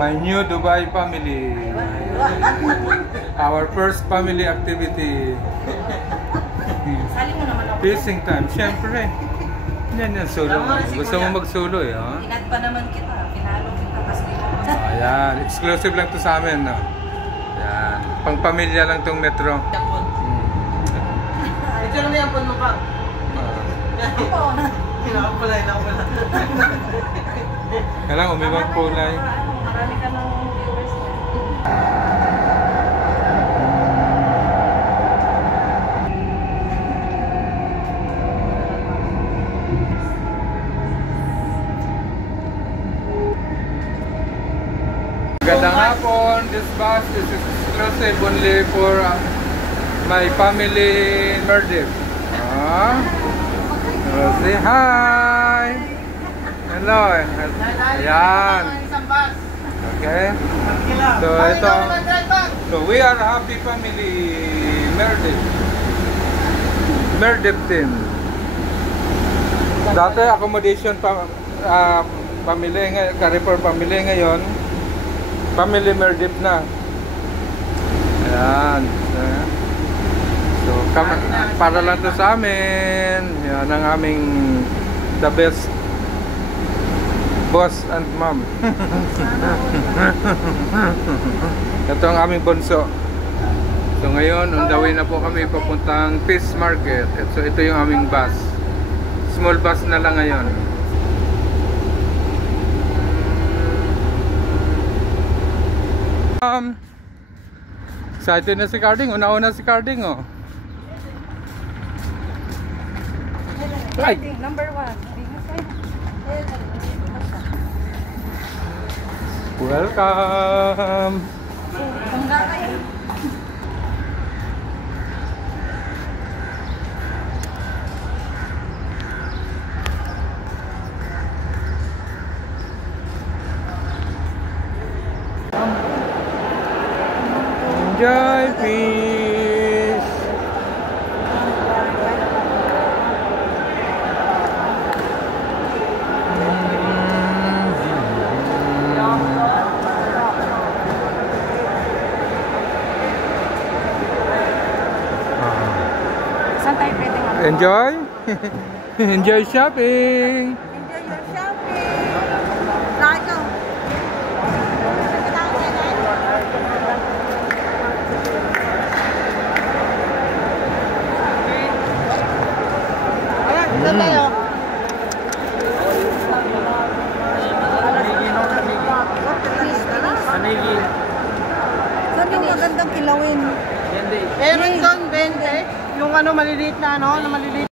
My new Dubai family. Our first family activity. Fishing time. Siyempre. Yan yung solo. Gusto mo mag-solo eh, ha? Inad pa naman kita. Pinalo kita kasi. Ayan. Exclusive lang to sa amin, no? Ayan. Pang-pamilya lang tong metro. Ito lang yung pon mo pa. Nakapulay. Kailangan umiwag kulay. Marami ka ng viewers niya. Magandang hapon. This bus is exclusive only for my family Maldives. Say hi. Hello. Ayan. Okay. So ito. So we are happy family Maldives team. Dati accommodation family Carrefour family ngayon. Family Maldives na. Ayan. So, para lang to sa amin. Yan ang aming the best boss and mom. Ito ang aming bunso. So ngayon, on the way na po kami papuntang Fish Market. So ito yung aming bus. Small bus na lang ngayon. Excited na si Carding. Una-una si Carding, oh. Carding, number 1. Welcome. Tungga kayo. Enjoy fish. Saan tayo pwede nga? Enjoy. Enjoy shopping. Enjoy your shopping. Lako. Ito tayo. Saan yung magandang kilawin? Meron doon, 20. Yung ano, maliliit na ano, na maliliit.